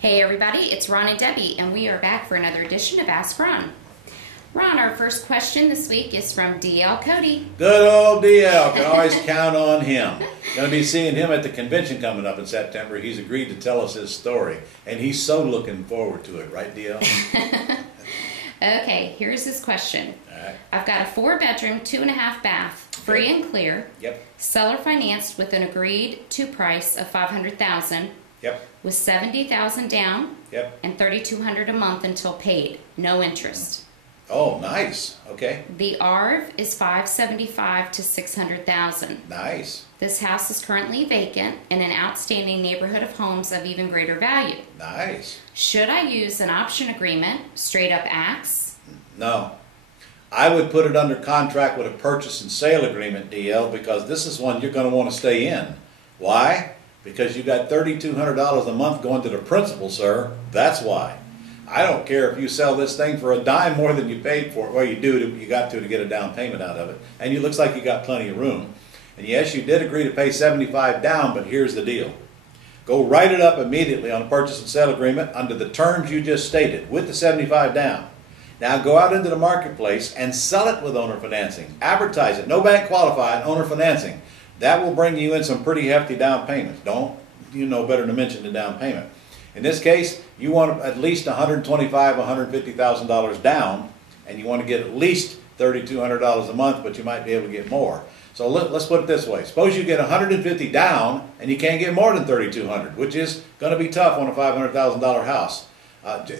Hey everybody, it's Ron and Debbie, and we are back for another edition of Ask Ron. Ron, our first question this week is from DL Cody. Good old DL, can always count on him. Going to be seeing him at the convention coming up in September. He's agreed to tell us his story, and he's so looking forward to it, right DL? Okay, here's his question. All right. I've got a 4-bedroom, 2.5 bath, free Okay. and clear. Yep. Seller financed with an agreed to price of $500,000. Yep. With $70,000 down. Yep. And $3,200 a month until paid, no interest. Oh, nice. Okay. The ARV is $575,000 to $600,000. Nice. This house is currently vacant in an outstanding neighborhood of homes of even greater value. Nice. Should I use an option agreement, straight up axe? No. I would put it under contract with a purchase and sale agreement, DL, because this is one you're going to want to stay in. Why? Because you got $3,200 a month going to the principal, sir. That's why. I don't care if you sell this thing for a dime more than you paid for it. Well, you do. You got to get a down payment out of it. And it looks like you got plenty of room. And yes, you did agree to pay $75,000 down, but here's the deal. Go write it up immediately on a purchase and sale agreement under the terms you just stated with the $75,000 down. Now go out into the marketplace and sell it with owner financing. Advertise it. No bank qualified, owner financing. That will bring you in some pretty hefty down payments. Don't you know better to mention the down payment? In this case, you want at least $125,000, $150,000 down, and you want to get at least $3,200 a month, but you might be able to get more. So let's put it this way. Suppose you get $150,000 down, and you can't get more than $3,200, which is going to be tough on a $500,000 house.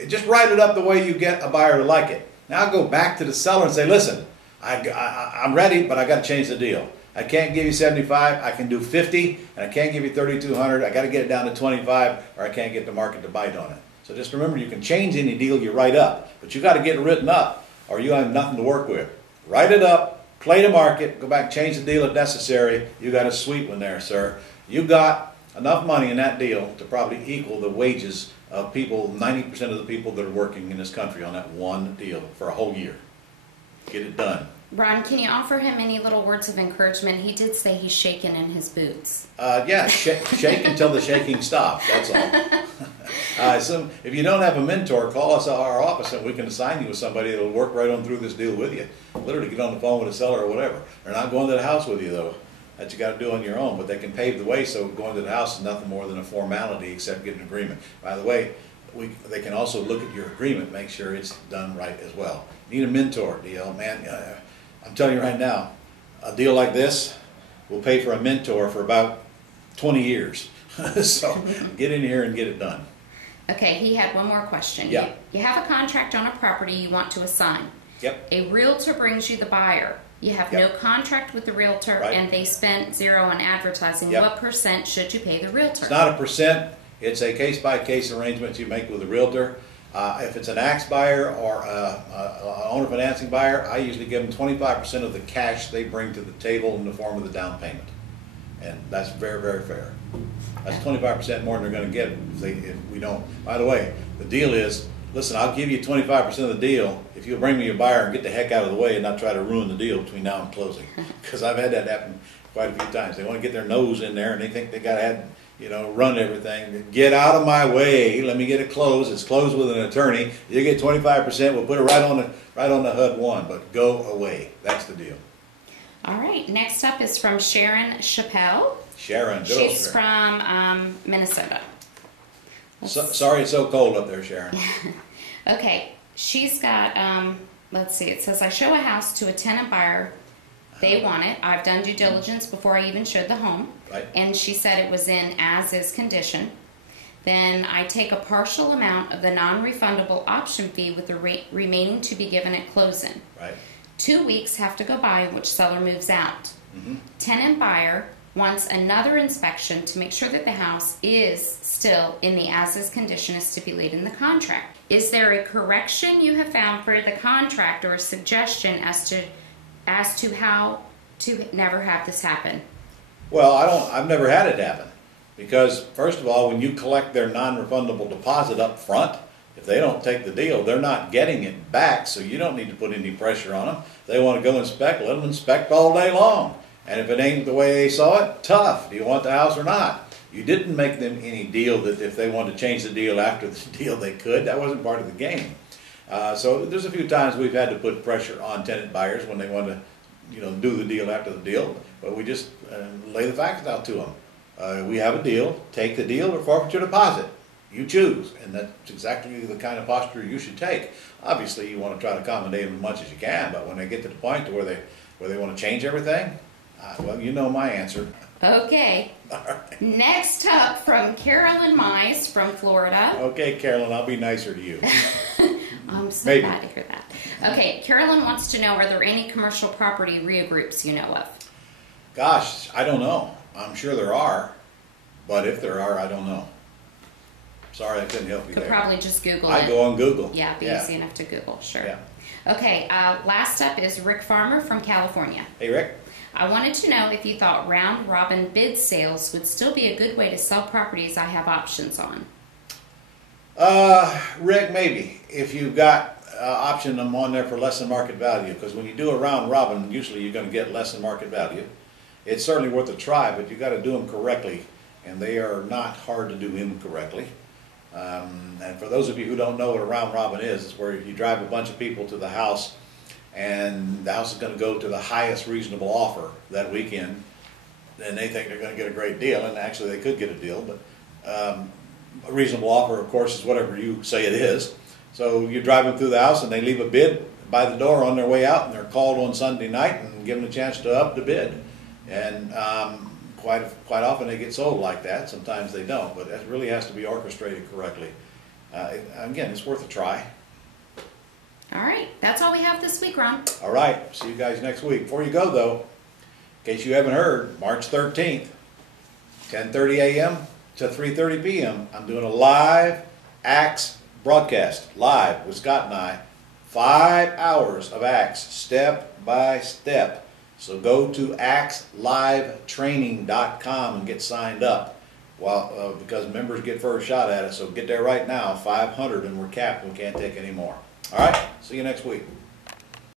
Just write it up the way you get a buyer to like it. Now go back to the seller and say, listen, I'm ready, but I got to change the deal. I can't give you 75, I can do 50, and I can't give you 3,200. I got to get it down to 25, or I can't get the market to bite on it. So just remember, you can change any deal you write up, but you got to get it written up, or you have nothing to work with. Write it up, play the market, go back, change the deal if necessary. You got a sweet one there, sir. You got enough money in that deal to probably equal the wages of people, 90% of the people that are working in this country on that one deal for a whole year. Get it done. Ron, can you offer him any little words of encouragement? He did say he's shaking in his boots. Yeah, shake until the shaking stops, that's all. So if you don't have a mentor, call us at our office and we can assign you with somebody that will work right on through this deal with you. Literally get on the phone with a seller or whatever. They're not going to the house with you though. That you got to do on your own, but they can pave the way so going to the house is nothing more than a formality except getting an agreement. By the way, they can also look at your agreement, make sure it's done right as well. Need a mentor, DL, man. I'm telling you right now, a deal like this will pay for a mentor for about 20 years. So get in here and get it done. Okay, he had one more question. Yeah. You have a contract on a property you want to assign. Yep. A realtor brings you the buyer. You have no contract with the realtor, Right. and they spent $0 on advertising. Yep. What percent should you pay the realtor? It's not a percent. It's a case-by-case arrangement you make with the realtor. If it's an axe buyer or an owner financing buyer, I usually give them 25% of the cash they bring to the table in the form of the down payment. And that's very, very fair. That's 25% more than they're going to get if we don't. By the way, the deal is, listen, I'll give you 25% of the deal if you'll bring me a buyer and get the heck out of the way and not try to ruin the deal between now and closing. Because I've had that happen quite a few times. They want to get their nose in there and they think they got to have, run everything. Get out of my way. Let me get it closed. It's closed with an attorney. You get 25%. We'll put it right on the HUD one. But go away. That's the deal. All right. Next up is from Sharon Chappelle. Sharon. She's from Minnesota. Sorry it's so cold up there, Sharon. Okay. She's got, let's see. It says, I show a house to a tenant buyer. They want it. I've done due diligence before I even showed the home. Right. And she said it was in as-is condition. Then I take a partial amount of the non-refundable option fee with the remaining to be given at closing. Right. 2 weeks have to go by in which seller moves out. Mm-hmm. Tenant buyer wants another inspection to make sure that the house is still in the as-is condition as stipulated in the contract. Is there a correction you have found for the contract or a suggestion as to how to never have this happen? Well, I've never had it happen. Because, first of all, when you collect their non-refundable deposit up front, if they don't take the deal, they're not getting it back, so you don't need to put any pressure on them. If they want to go inspect, let them inspect all day long. And if it ain't the way they saw it, tough. Do you want the house or not? You didn't make them any deal that if they wanted to change the deal after the deal, they could. That wasn't part of the game. So there's a few times we've had to put pressure on tenant buyers when they want to, do the deal after the deal. But we just lay the facts out to them. We have a deal. Take the deal or forfeit your deposit. You choose, and that's exactly the kind of posture you should take. Obviously, you want to try to accommodate them as much as you can, but when they get to the point to where they want to change everything, well, you know my answer. Okay. All right. Next up from Carolyn Mize from Florida. Okay, Carolyn, I'll be nicer to you. I'm so Maybe. glad to hear that. Okay, Carolyn wants to know, are there any commercial property RIA groups you know of? Gosh, I don't know. I'm sure there are, but if there are, I don't know. Sorry, I couldn't help you Could there. probably just Google it. I go on Google. Yeah, be easy enough to Google, sure. Yeah. Okay, last up is Rick Farmer from California. Hey, Rick. I wanted to know if you thought round robin bid sales would still be a good way to sell properties I have options on. Rick, maybe. If you've got option them on there for less than market value, because when you do a round robin, usually you're going to get less than market value. It's certainly worth a try, but you got to do them correctly, and they are not hard to do incorrectly. And for those of you who don't know what a round robin is, it's where you drive a bunch of people to the house, and the house is going to go to the highest reasonable offer that weekend, and they think they're going to get a great deal, and actually they could get a deal, but a reasonable offer, of course, is whatever you say it is. So you drive them through the house, and they leave a bid by the door on their way out, and they're called on Sunday night and given a chance to up the bid. And quite often they get sold like that. Sometimes they don't, but it really has to be orchestrated correctly. Again, it's worth a try. All right, that's all we have this week, Ron. All right, see you guys next week. Before you go, though, in case you haven't heard, March 13th, 10:30 a.m. to 3:30 p.m., I'm doing a live ACTS broadcast, live with Scott and I. 5 hours of ACTS, step by step. So go to axlivetraining.com and get signed up. Well, because members get first shot at it, so get there right now. 500 and we're capped. We can't take any more. All right, see you next week.